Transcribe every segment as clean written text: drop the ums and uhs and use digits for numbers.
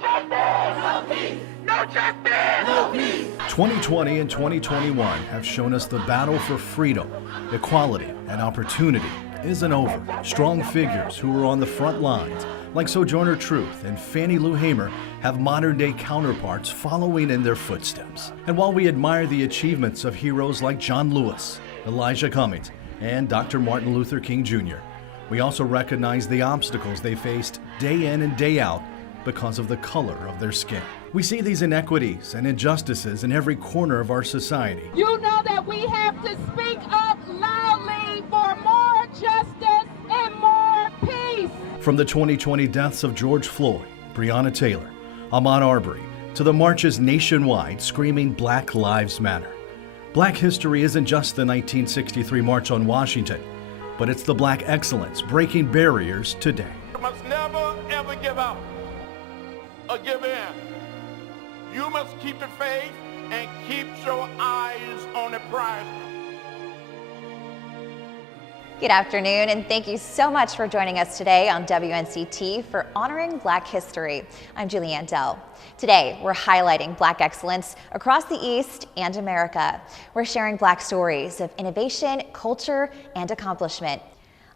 No peace! No justice! No peace! 2020 and 2021 have shown us the battle for freedom, equality, and opportunity isn't over. Strong figures who were on the front lines, like Sojourner Truth and Fannie Lou Hamer, have modern-day counterparts following in their footsteps. And while we admire the achievements of heroes like John Lewis, Elijah Cummings, and Dr. Martin Luther King Jr., we also recognize the obstacles they faced day in and day out because of the color of their skin. We see these inequities and injustices in every corner of our society. You know that we have to speak up loudly for more justice and more peace. From the 2020 deaths of George Floyd, Breonna Taylor, Ahmaud Arbery, to the marches nationwide screaming Black Lives Matter. Black history isn't just the 1963 March on Washington, but it's the Black excellence breaking barriers today. You must never, ever give up or give in. You must keep the faith and keep your eyes on the prize. Good afternoon, and thank you so much for joining us today on WNCT for Honoring Black History. I'm Julianne Dell. Today, we're highlighting Black excellence across the East and America. We're sharing Black stories of innovation, culture, and accomplishment.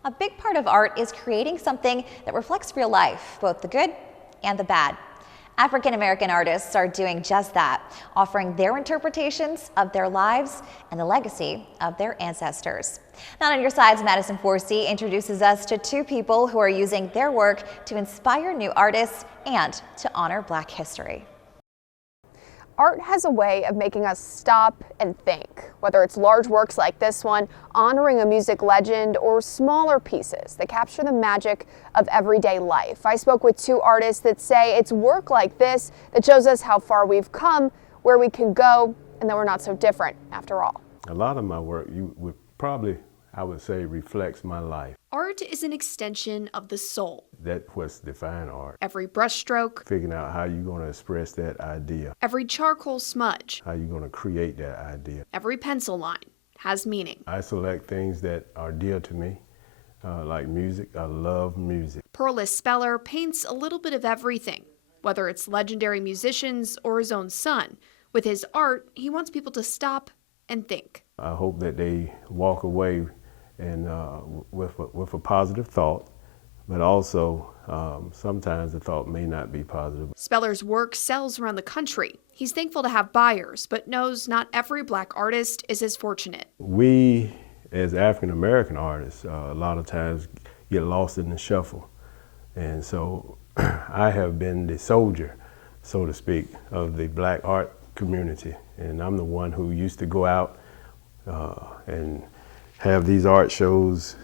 A big part of art is creating something that reflects real life, both the good and the bad. African American artists are doing just that, offering their interpretations of their lives and the legacy of their ancestors. Now on your sides, Madison Forsey introduces us to two people who are using their work to inspire new artists and to honor Black history. Art has a way of making us stop and think, whether it's large works like this one, honoring a music legend, or smaller pieces that capture the magic of everyday life. I spoke with two artists that say it's work like this that shows us how far we've come, where we can go, and that we're not so different after all. A lot of my work, I would say, reflects my life. Art is an extension of the soul. That's what's defined art. Every brushstroke, Figuring out how you're going to express that idea, every charcoal smudge, how you're going to create that idea. every pencil line has meaning. I select things that are dear to me, like music. I love music. Pearlist Speller paints a little bit of everything, whether it's legendary musicians or his own son. With his art, he wants people to stop and think. I hope that they walk away and with a positive thought, but also sometimes the thought may not be positive. Speller's work sells around the country. He's thankful to have buyers, but knows not every Black artist is as fortunate. We, as African American artists, a lot of times get lost in the shuffle. And so I have been the soldier, so to speak, of the Black art community. And I'm the one who used to go out and have these art shows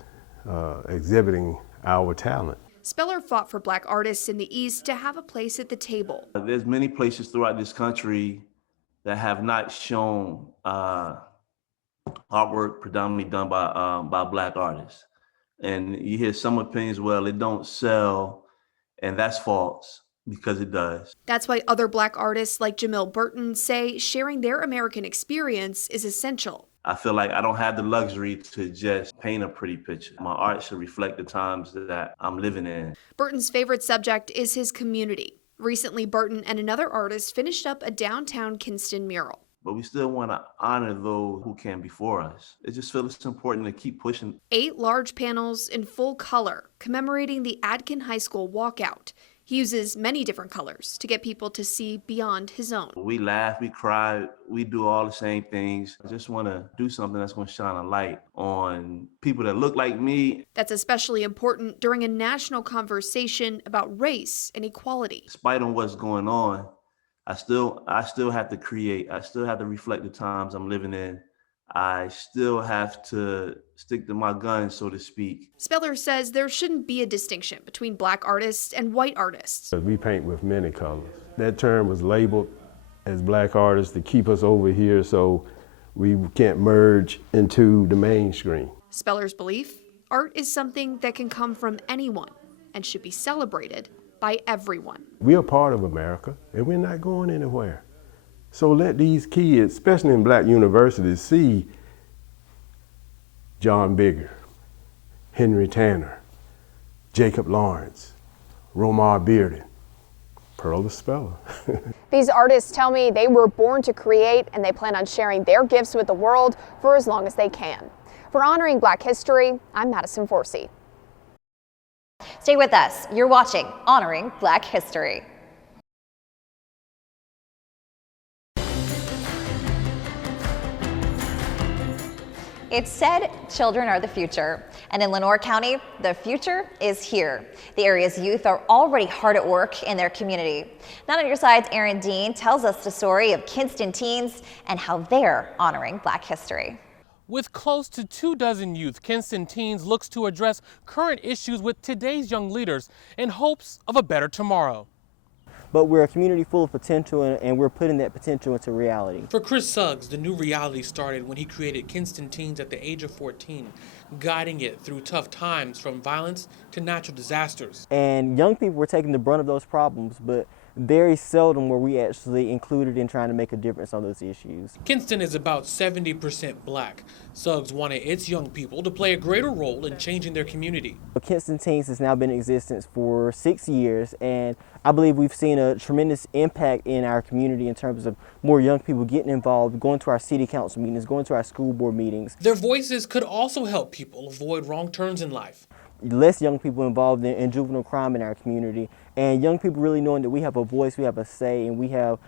exhibiting our talent. Speller fought for Black artists in the East to have a place at the table. There's many places throughout this country that have not shown artwork predominantly done by Black artists. And you hear some opinions, well, it don't sell, and that's false, because it does. That's why other Black artists like Jamil Burton say sharing their American experience is essential. I feel like I don't have the luxury to just paint a pretty picture. My art should reflect the times that I'm living in. Burton's favorite subject is his community. Recently, Burton and another artist finished up a downtown Kinston mural. But we still want to honor those who came before us. It just feels it's important to keep pushing. 8 large panels in full color commemorating the Adkin High School walkout. He uses many different colors to get people to see beyond his own. We laugh, we cry, we do all the same things. I just want to do something that's going to shine a light on people that look like me. That's especially important during a national conversation about race and equality. Despite on what's going on, I still have to create. I still have to reflect the times I'm living in. I still have to stick to my guns, so to speak. Speller says there shouldn't be a distinction between Black artists and white artists. We paint with many colors. That term was labeled as Black artists to keep us over here so we can't merge into the mainstream. Speller's belief, art is something that can come from anyone and should be celebrated by everyone. We are part of America and we're not going anywhere. So let these kids, especially in Black universities, see John Bigger, Henry Tanner, Jacob Lawrence, Romar Bearden, Pearl the Speller. These artists tell me they were born to create and they plan on sharing their gifts with the world for as long as they can. For Honoring Black History, I'm Madison Forsey. Stay with us. You're watching Honoring Black History. It's said children are the future, and in Lenoir County, the future is here. The area's youth are already hard at work in their community. Not on Your Side's Aaron Dean tells us the story of Kinston Teens and how they're honoring Black history. With close to 24 youth, Kinston Teens looks to address current issues with today's young leaders in hopes of a better tomorrow. But we're a community full of potential, and we're putting that potential into reality. For Chris Suggs, the new reality started when he created Kinston Teens at the age of 14, guiding it through tough times from violence to natural disasters. And young people were taking the brunt of those problems, but very seldom were we actually included in trying to make a difference on those issues. Kinston is about 70% black. Suggs wanted its young people to play a greater role in changing their community. Kinston Teens has now been in existence for 6 years, and I believe we've seen a tremendous impact in our community in terms of more young people getting involved, going to our city council meetings, going to our school board meetings. Their voices could also help people avoid wrong turns in life. Less young people involved in juvenile crime in our community, and young people really knowing that we have a voice, we have a say, and we have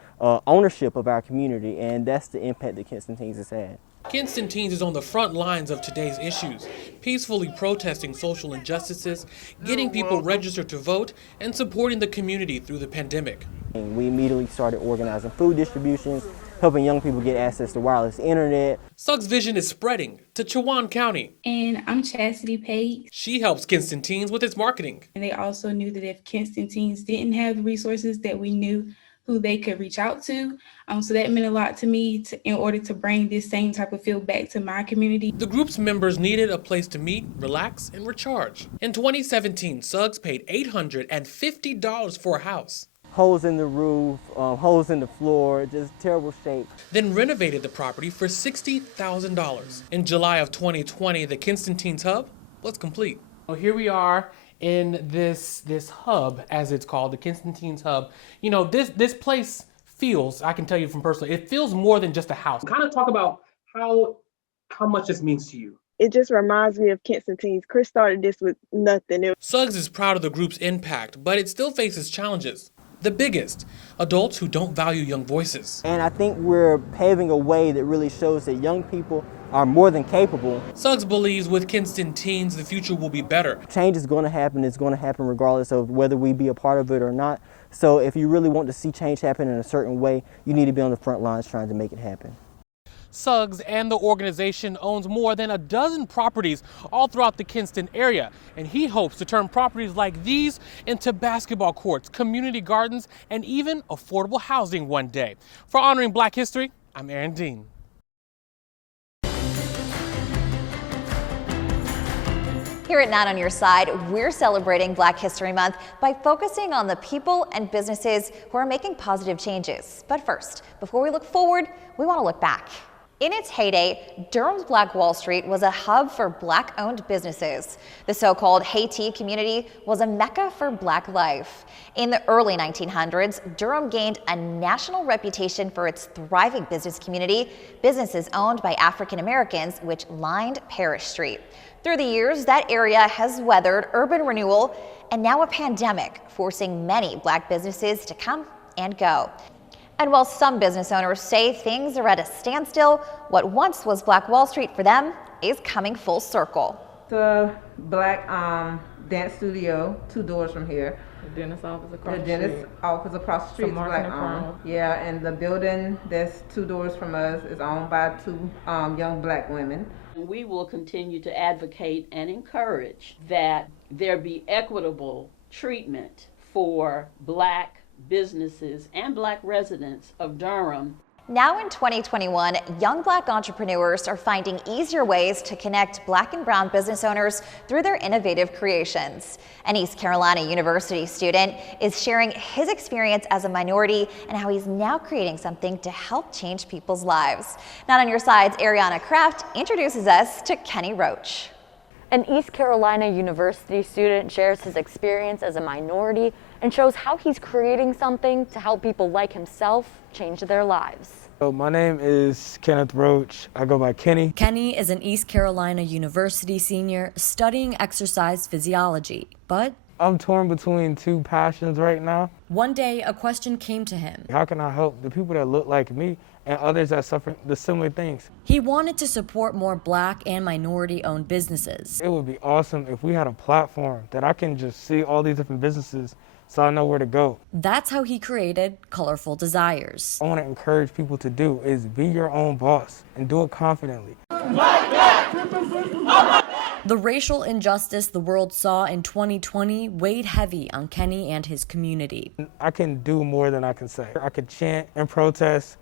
ownership of our community, and that's the impact that Kinston Teens has had. Kinston Teens is on the front lines of today's issues, peacefully protesting social injustices, getting people registered to vote, and supporting the community through the pandemic. And we immediately started organizing food distributions, helping young people get access to wireless internet. Suggs' vision is spreading to Chowan County. And I'm Chastity Pate. She helps Kinston Teens with its marketing. And they also knew that if Kinston Teens didn't have the resources, that we knew who they could reach out to. So that meant a lot to me in order to bring this same type of feel back to my community. The group's members needed a place to meet, relax, and recharge. In 2017, Suggs paid $850 for a house. Holes in the roof, holes in the floor, just terrible shape. Then renovated the property for $60,000. In July of 2020, the Kinston Teens Hub was complete. Well, here we are in this hub, as it's called, the Kinston Teens Hub. You know, this place feels, I can tell you from personally, it feels more than just a house. Kind of talk about how much this means to you. It just reminds me of Kinston Teens. Chris started this with nothing. Suggs is proud of the group's impact, but it still faces challenges. The biggest, adults who don't value young voices. And I think we're paving a way that really shows that young people are more than capable. Suggs believes with Kinston Teens, the future will be better. Change is going to happen. It's going to happen regardless of whether we be a part of it or not. So if you really want to see change happen in a certain way, you need to be on the front lines trying to make it happen. Suggs and the organization owns more than a dozen properties all throughout the Kinston area, and he hopes to turn properties like these into basketball courts, community gardens, and even affordable housing one day. For Honoring Black History, I'm Aaron Dean. Here at Not on Your Side, we're celebrating Black History Month by focusing on the people and businesses who are making positive changes. But first, before we look forward, we want to look back. In its heyday, Durham's Black Wall Street was a hub for Black-owned businesses. The so-called Haiti community was a mecca for Black life. In the early 1900s, Durham gained a national reputation for its thriving business community, businesses owned by African Americans, which lined Parish Street. Through the years, that area has weathered urban renewal and now a pandemic, forcing many Black businesses to come and go. And while some business owners say things are at a standstill, what once was Black Wall Street for them is coming full circle. The Black dance studio, 2 doors from here. The dentist office across the street. The dentist office across the street is Black owned. Yeah, and the building that's 2 doors from us is owned by 2 young Black women. We will continue to advocate and encourage that there be equitable treatment for Black businesses and Black residents of Durham. Now in 2021, young Black entrepreneurs are finding easier ways to connect Black and brown business owners through their innovative creations. An East Carolina University student is sharing his experience as a minority and how he's now creating something to help change people's lives. Not on Your Side's Ariana Kraft introduces us to Kenny Roach. An East Carolina University student shares his experience as a minority and shows how he's creating something to help people like himself change their lives. So my name is Kenneth Roach. I go by Kenny. Kenny is an East Carolina University senior studying exercise physiology, but I'm torn between two passions right now. one day a question came to him. How can I help the people that look like me and others that suffer the similar things? He wanted to support more Black and minority-owned businesses. It would be awesome if we had a platform that I can just see all these different businesses so I know where to go. That's how he created Colorful Desires. I want to encourage people to do is be your own boss and do it confidently. The racial injustice the world saw in 2020 weighed heavy on Kenny and his community. I can do more than I can say. I could chant and protest.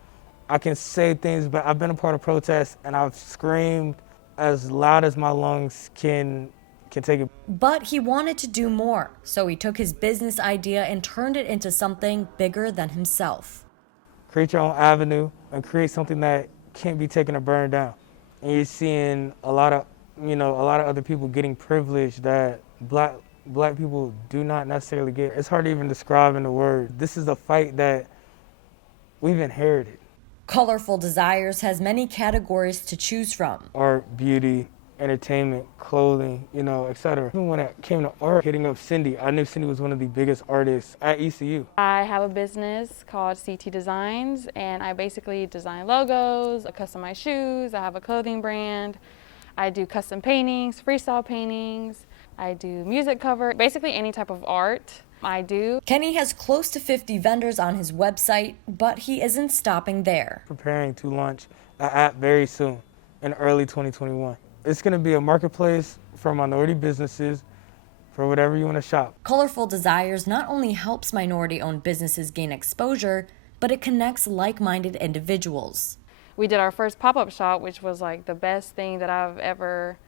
I can say things, but I've been a part of protests and I've screamed as loud as my lungs can take it. But he wanted to do more, so he took his business idea and turned it into something bigger than himself. Create your own avenue and create something that can't be taken or burned down. And you're seeing a lot of other people getting privilege that black people do not necessarily get. It's hard to even describe in the word. This is a fight that we've inherited. Colorful Desires has many categories to choose from. Art, beauty, entertainment, clothing, etc. Even when it came to art, hitting up Cindy, I knew Cindy was one of the biggest artists at ECU. I have a business called CT Designs, and I basically design logos, customize shoes, I have a clothing brand, I do custom paintings, freestyle paintings, I do music cover, basically any type of art I do. Kenny has close to 50 vendors on his website, but he isn't stopping there. Preparing to launch an app very soon in early 2021. It's going to be a marketplace for minority businesses for whatever you want to shop. Colorful Desires not only helps minority-owned businesses gain exposure, but it connects like-minded individuals. We did our first pop-up shop, which was like the best thing that I've ever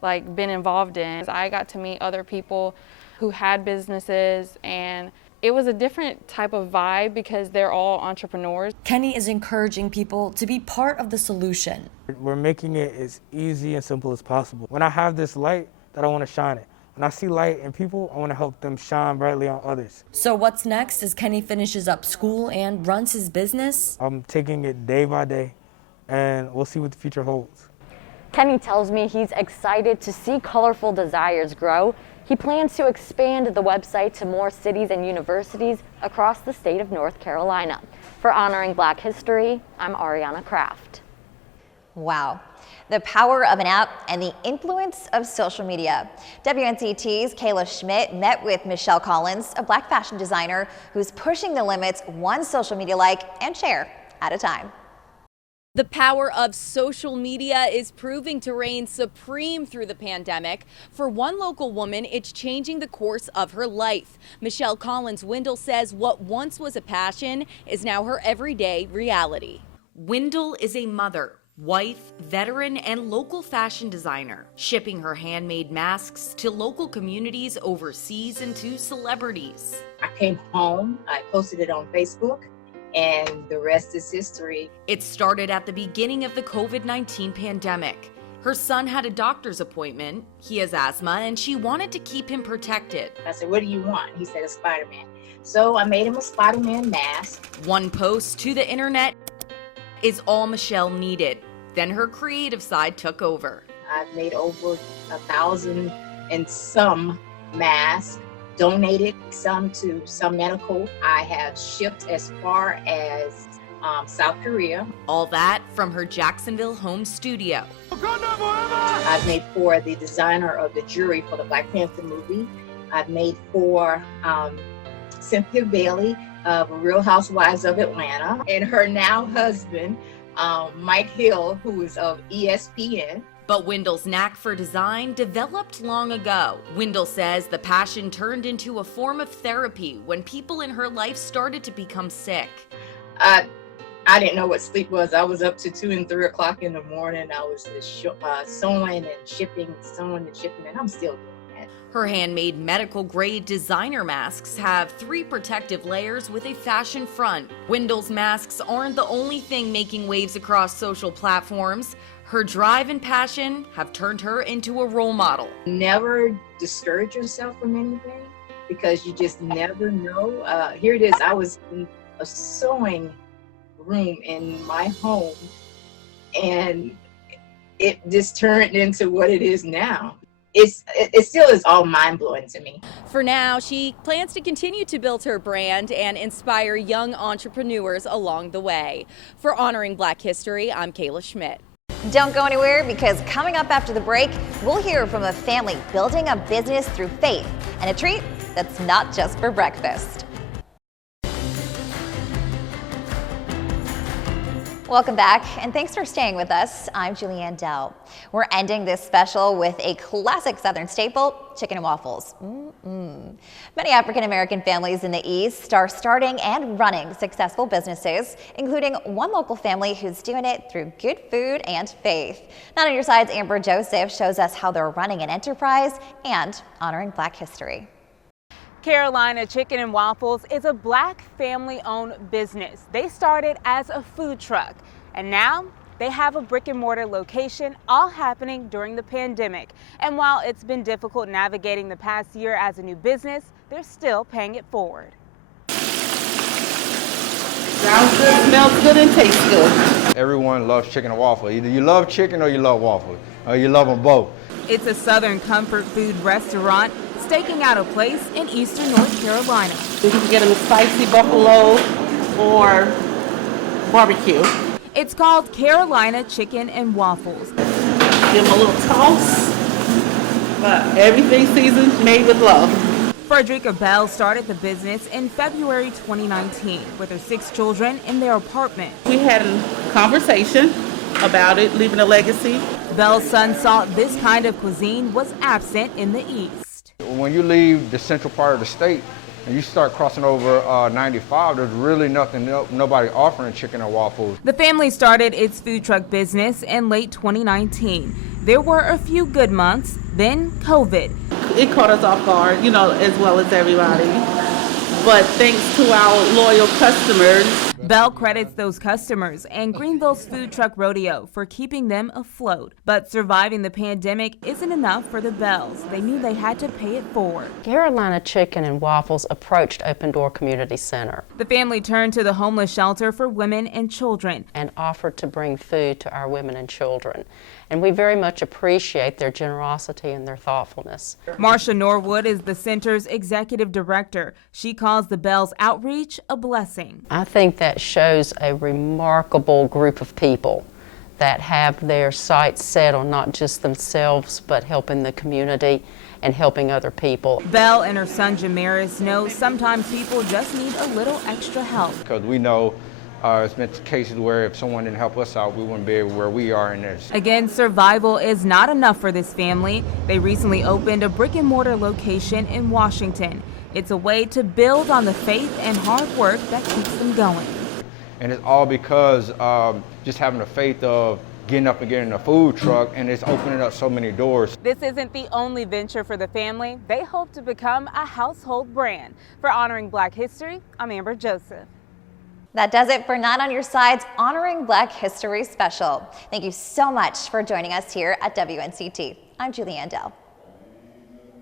been involved in. I got to meet other people who had businesses, and it was a different type of vibe because they're all entrepreneurs. Kenny is encouraging people to be part of the solution. We're making it as easy and simple as possible. When I have this light, that I want to shine it. When I see light in people, I want to help them shine brightly on others. So what's next as Kenny finishes up school and runs his business? I'm taking it day by day, and we'll see what the future holds. Kenny tells me he's excited to see Colorful Desires grow. He plans to expand the website to more cities and universities across the state of North Carolina. For Honoring Black History, I'm Ariana Kraft. Wow. The power of an app and the influence of social media. WNCT's Kayla Schmidt met with Michelle Collins, a Black fashion designer who's pushing the limits one social media like and share at a time. The power of social media is proving to reign supreme through the pandemic. For one local woman, it's changing the course of her life. Michelle Collins Wendell says what once was a passion is now her everyday reality. Wendell is a mother, wife, veteran, and local fashion designer, shipping her handmade masks to local communities overseas and to celebrities. I came home, I posted it on Facebook, and the rest is history. It started at the beginning of the COVID-19 pandemic. Her son had a doctor's appointment. He has asthma, and she wanted to keep him protected. I said, "What do you want?" He said, "A Spider-Man." So I made him a Spider-Man mask. One post to the internet is all Michelle needed. Then her creative side took over. I've made over 1,000 and some masks, donated some to some medical. I have shipped as far as South Korea. All that from her Jacksonville home studio. I've made for the designer of the jury for the Black Panther movie. I've made for Cynthia Bailey of Real Housewives of Atlanta and her now husband, Mike Hill, who is of ESPN. But Wendell's knack for design developed long ago. Wendell says the passion turned into a form of therapy when people in her life started to become sick. I didn't know what sleep was. I was up to 2 and 3 o'clock in the morning. I was just sewing and shipping, and I'm still doing it. Her handmade medical-grade designer masks have 3 protective layers with a fashion front. Wendell's masks aren't the only thing making waves across social platforms. Her drive and passion have turned her into a role model. Never discourage yourself from anything because you just never know. Here it is. I was in a sewing room in my home and it just turned into what it is now. It still is all mind-blowing to me. For now, she plans to continue to build her brand and inspire young entrepreneurs along the way. For Honoring Black History, I'm Kayla Schmidt. Don't go anywhere, because coming up after the break, we'll hear from a family building a business through faith and a treat that's not just for breakfast. Welcome back, and thanks for staying with us. I'm Julianne Dell. We're ending this special with a classic Southern staple, chicken and waffles. Many African-American families in the East are starting and running successful businesses, including one local family who's doing it through good food and faith. Not on Your Side's Amber Joseph shows us how they're running an enterprise and honoring Black history. Carolina Chicken and Waffles is a Black family-owned business. They started as a food truck, and now they have a brick-and-mortar location, all happening during the pandemic. And while it's been difficult navigating the past year as a new business, they're still paying it forward. Sounds good, smells good, and tastes good. Everyone loves chicken and waffle. Either you love chicken or you love waffles, or you love them both. It's a Southern comfort food restaurant staking out a place in eastern North Carolina. You can get them spicy buffalo or barbecue. It's called Carolina Chicken and Waffles. Give them a little toss, but everything seasoned, made with love. Frederica Bell started the business in February 2019 with her 6 children in their apartment. We had a conversation about it, leaving a legacy. Bell's son saw this kind of cuisine was absent in the East. When you leave the central part of the state and you start crossing over 95, there's really nobody offering chicken and waffles. The family started its food truck business in late 2019. There were a few good months, then COVID. It caught us off guard, as well as everybody. But thanks to our loyal customers. Bell credits those customers and Greenville's Food Truck Rodeo for keeping them afloat. But surviving the pandemic isn't enough for the Bells. They knew they had to pay it forward. Carolina Chicken and Waffles approached Open Door Community Center. The family turned to the homeless shelter for women and children and offered to bring food to our women and children. And we very much appreciate their generosity and their thoughtfulness. Marsha Norwood is the center's executive director. She calls the Bells outreach a blessing. I think that shows a remarkable group of people that have their sights set on not just themselves, but helping the community and helping other people. Bell and her son Jamaris know sometimes people just need a little extra help. Because we know it's been cases where if someone didn't help us out, we wouldn't be where we are in this. Again, survival is not enough for this family. They recently opened a brick and mortar location in Washington. It's a way to build on the faith and hard work that keeps them going. And it's all because just having the faith of getting up and getting a food truck, and it's opening up so many doors. This isn't the only venture for the family. They hope to become a household brand. For Honoring Black History, I'm Amber Joseph. That does it for Not on Your Side's Honoring Black History special. Thank you so much for joining us here at WNCT. I'm Julianne Dell.